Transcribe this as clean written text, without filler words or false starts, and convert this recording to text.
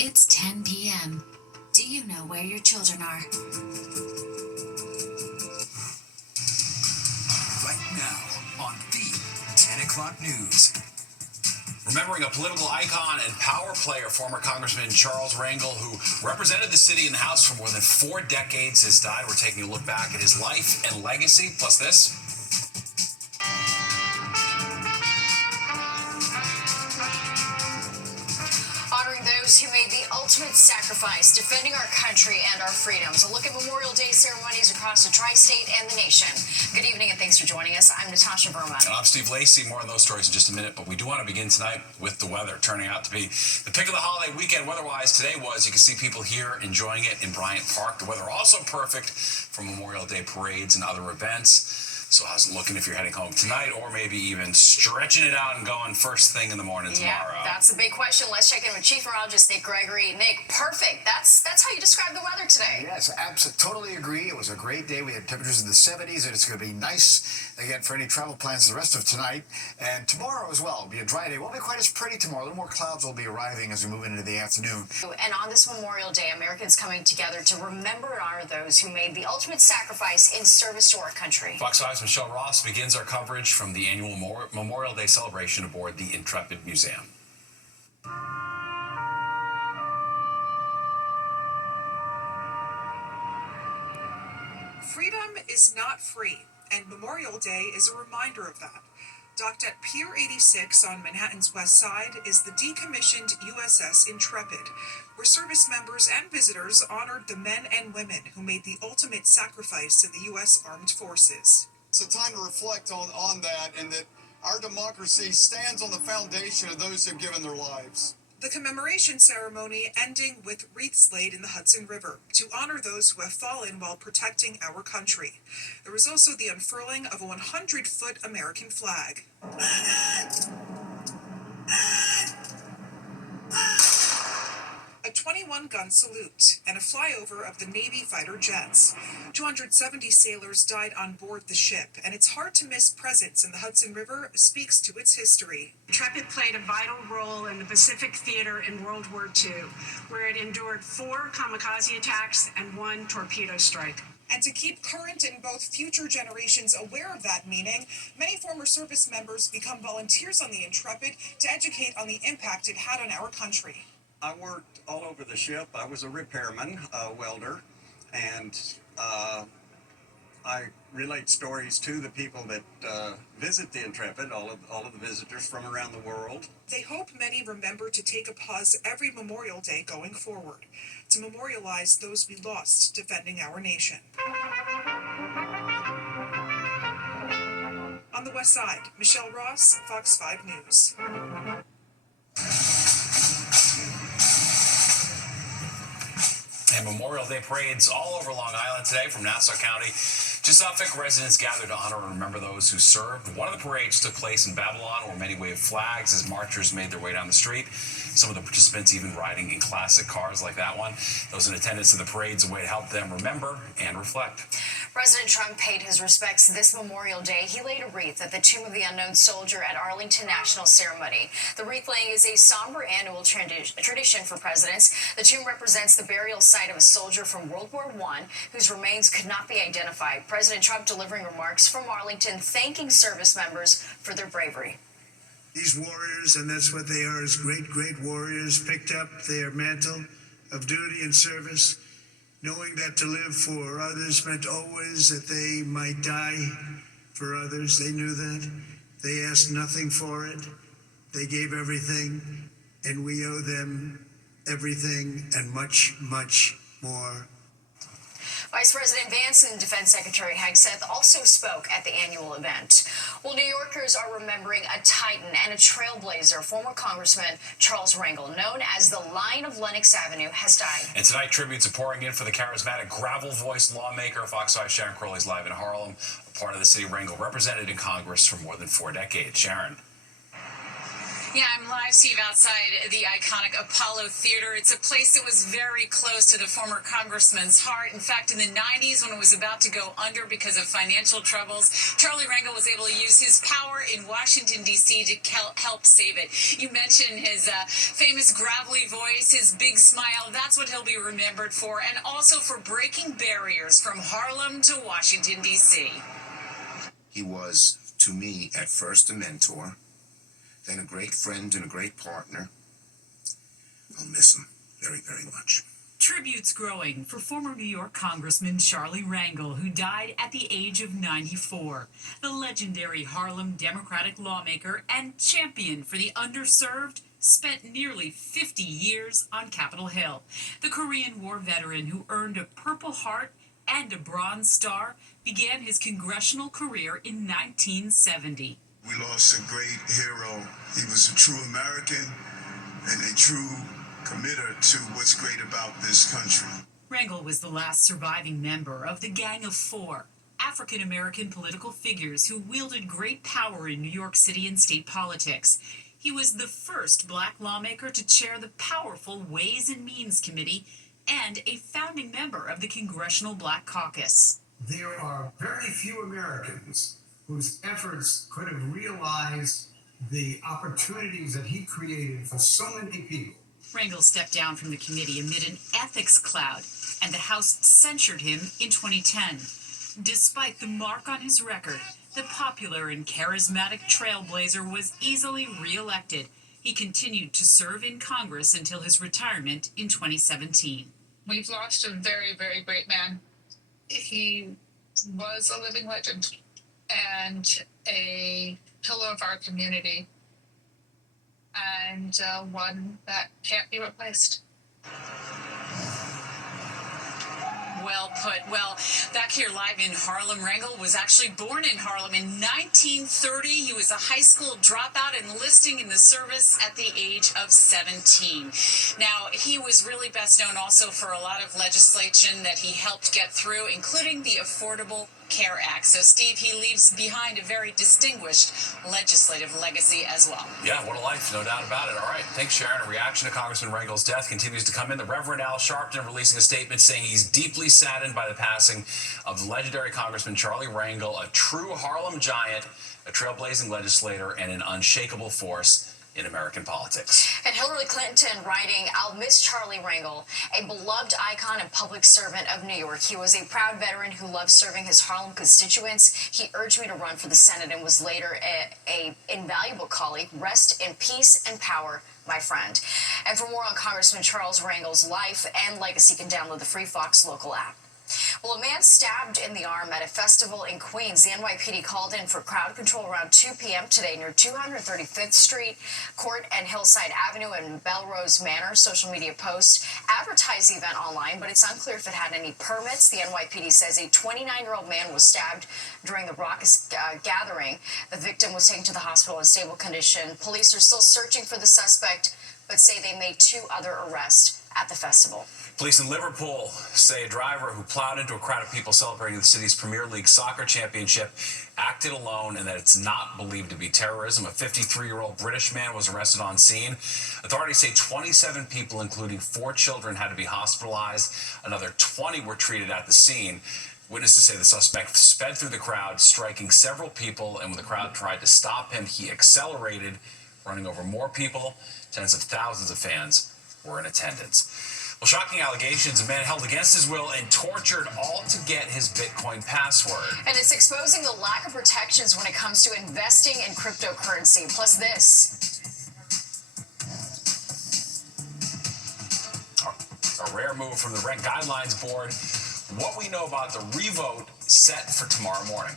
It's 10 p.m. Do you know where your children are? Right now on the 10 o'clock news. Remembering a political icon and power player, former Congressman Charles Rangel, who represented the city in the House for more than 4 decades, has died. We're taking a look back at his life and legacy, plus this. Honoring those who made the ultimate sacrifice, defending our country and our freedoms. A look at Memorial Day ceremonies across the tri-state and the nation. Good evening and thanks for joining us. I'm Natasha Berman. And I'm Steve Lacey. More on those stories in just a minute, but we do want to begin tonight with the weather turning out to be the pick of the holiday weekend. Weather-wise, today you can see people here enjoying it in Bryant Park. The weather also perfect for Memorial Day parades and other events. So how's it looking if you're heading home tonight, or maybe even stretching it out and going first thing in the morning tomorrow? Yeah, that's the big question. Let's check in with Chief Meteorologist Nick Gregory. Nick, perfect. That's how you describe the weather today. Yes, absolutely, totally agree. It was a great day. We had temperatures in the 70s, and it's going to be nice, again, for any travel plans the rest of tonight. And tomorrow as well. It'll be a dry day. Won't be quite as pretty tomorrow. A little more clouds will be arriving as we move into the afternoon. And on this Memorial Day, Americans coming together to remember and honor those who made the ultimate sacrifice in service to our country. Fox 5's Michelle Ross begins our coverage from the annual Memorial Day celebration aboard the Intrepid Museum. Freedom is not free, and Memorial Day is a reminder of that. Docked at Pier 86 on Manhattan's West Side is the decommissioned USS Intrepid, where service members and visitors honored the men and women who made the ultimate sacrifice in the U.S. Armed Forces. It's a time to reflect on that, and that our democracy stands on the foundation of those who have given their lives. The commemoration ceremony ending with wreaths laid in the Hudson River to honor those who have fallen while protecting our country. There was also the unfurling of a 100-foot American flag. A 21-gun salute and a flyover of the Navy fighter jets. 270 sailors died on board the ship, and its hard-to-miss presence in the Hudson River speaks to its history. Intrepid played a vital role in the Pacific theater in World War II, where it endured 4 kamikaze attacks and 1 torpedo strike. And to keep current and both future generations aware of that meaning, many former service members become volunteers on the Intrepid to educate on the impact it had on our country. I worked all over the ship. I was a repairman, a welder, and I relate stories to the people that visit the Intrepid, all of the visitors from around the world. They hope many remember to take a pause every Memorial Day going forward, to memorialize those we lost defending our nation. On the West Side, Michelle Ross, Fox 5 News. And Memorial Day parades all over Long Island today from Nassau County to Suffolk. Residents gather to honor and remember those who served. One of the parades took place in Babylon, where many waved flags as marchers made their way down the street. Some of the participants even riding in classic cars like that one. Those in attendance to the parade's a way to help them remember and reflect. President Trump paid his respects this Memorial Day. He laid a wreath at the Tomb of the Unknown Soldier at Arlington National Ceremony. The wreath laying is a somber annual tradition for presidents. The tomb represents the burial site of a soldier from World War I whose remains could not be identified. President Trump delivering remarks from Arlington, thanking service members for their bravery. These warriors, and that's what they are, as great, great warriors, picked up their mantle of duty and service, knowing that to live for others meant always that they might die for others. They knew that. They asked nothing for it. They gave everything, and we owe them everything and much, much more. Vice President Vance and Defense Secretary Hegseth also spoke at the annual event. Well, New Yorkers are remembering a titan and a trailblazer. Former Congressman Charles Rangel, known as the Lion of Lenox Avenue, has died. And tonight, tributes are pouring in for the charismatic gravel-voiced lawmaker. Fox 5's Sharon Crowley's live in Harlem, a part of the city Rangel represented in Congress for more than 4 decades. Sharon. Yeah, I'm live, Steve, outside the iconic Apollo Theater. It's a place that was very close to the former congressman's heart. In fact, in the 90s, when it was about to go under because of financial troubles, Charlie Rangel was able to use his power in Washington, D.C. to help save it. You mentioned his famous gravelly voice, his big smile. That's what he'll be remembered for, and also for breaking barriers from Harlem to Washington, D.C. He was, to me, at first a mentor, then a great friend and a great partner. I'll miss him very, very much. Tributes growing for former New York Congressman Charlie Rangel, who died at the age of 94. The legendary Harlem Democratic lawmaker and champion for the underserved spent nearly 50 years on Capitol Hill. The Korean War veteran who earned a Purple Heart and a Bronze Star began his congressional career in 1970. We lost a great hero. He was a true American and a true committer to what's great about this country. Rangel was the last surviving member of the Gang of Four, African-American political figures who wielded great power in New York City and state politics. He was the first black lawmaker to chair the powerful Ways and Means Committee and a founding member of the Congressional Black Caucus. There are very few Americans whose efforts could have realized the opportunities that he created for so many people. Rangel stepped down from the committee amid an ethics cloud, and the House censured him in 2010. Despite the mark on his record, the popular and charismatic trailblazer was easily reelected. He continued to serve in Congress until his retirement in 2017. We've lost a very, very great man. He was a living legend and a pillar of our community, and one that can't be replaced. Well put. Well, back here live in Harlem, Rangel was actually born in Harlem in 1930. He was a high school dropout, enlisting in the service at the age of 17. Now, he was really best known also for a lot of legislation that he helped get through, including the Affordable Care Act. So, Steve, he leaves behind a very distinguished legislative legacy as well. Yeah, what a life, no doubt about it. All right, thanks, Sharon. A reaction to Congressman Rangel's death continues to come in. The Reverend Al Sharpton releasing a statement saying he's deeply saddened by the passing of the legendary Congressman Charlie Rangel, a true Harlem giant, a trailblazing legislator, and an unshakable force in American politics. And Hillary Clinton writing, "I'll miss Charlie Rangel, a beloved icon and public servant of New York. He was a proud veteran who loved serving his Harlem constituents. He urged me to run for the Senate and was later a invaluable colleague. Rest in peace and power, my friend." And for more on Congressman Charles Rangel's life and legacy, you can download the free Fox Local app. Well, a man stabbed in the arm at a festival in Queens. The NYPD called in for crowd control around 2 p.m. today near 235th Street, Court and Hillside Avenue and Belrose Manor. Social media posts advertised the event online, but it's unclear if it had any permits. The NYPD says a 29-year-old man was stabbed during the raucous gathering. The victim was taken to the hospital in stable condition. Police are still searching for the suspect, but say they made 2 other arrests at the festival. Police in Liverpool say a driver who plowed into a crowd of people celebrating the city's Premier League soccer championship acted alone and that it's not believed to be terrorism. A 53-year-old British man was arrested on scene. Authorities say 27 people, including 4 children, had to be hospitalized. Another 20 were treated at the scene. Witnesses say the suspect sped through the crowd, striking several people, and when the crowd tried to stop him, he accelerated, running over more people. Tens of thousands of fans were in attendance. Well, shocking allegations. A man held against his will and tortured all to get his Bitcoin password. And it's exposing the lack of protections when it comes to investing in cryptocurrency. Plus this. A rare move from the Rent Guidelines Board. What we know about the revote set for tomorrow morning.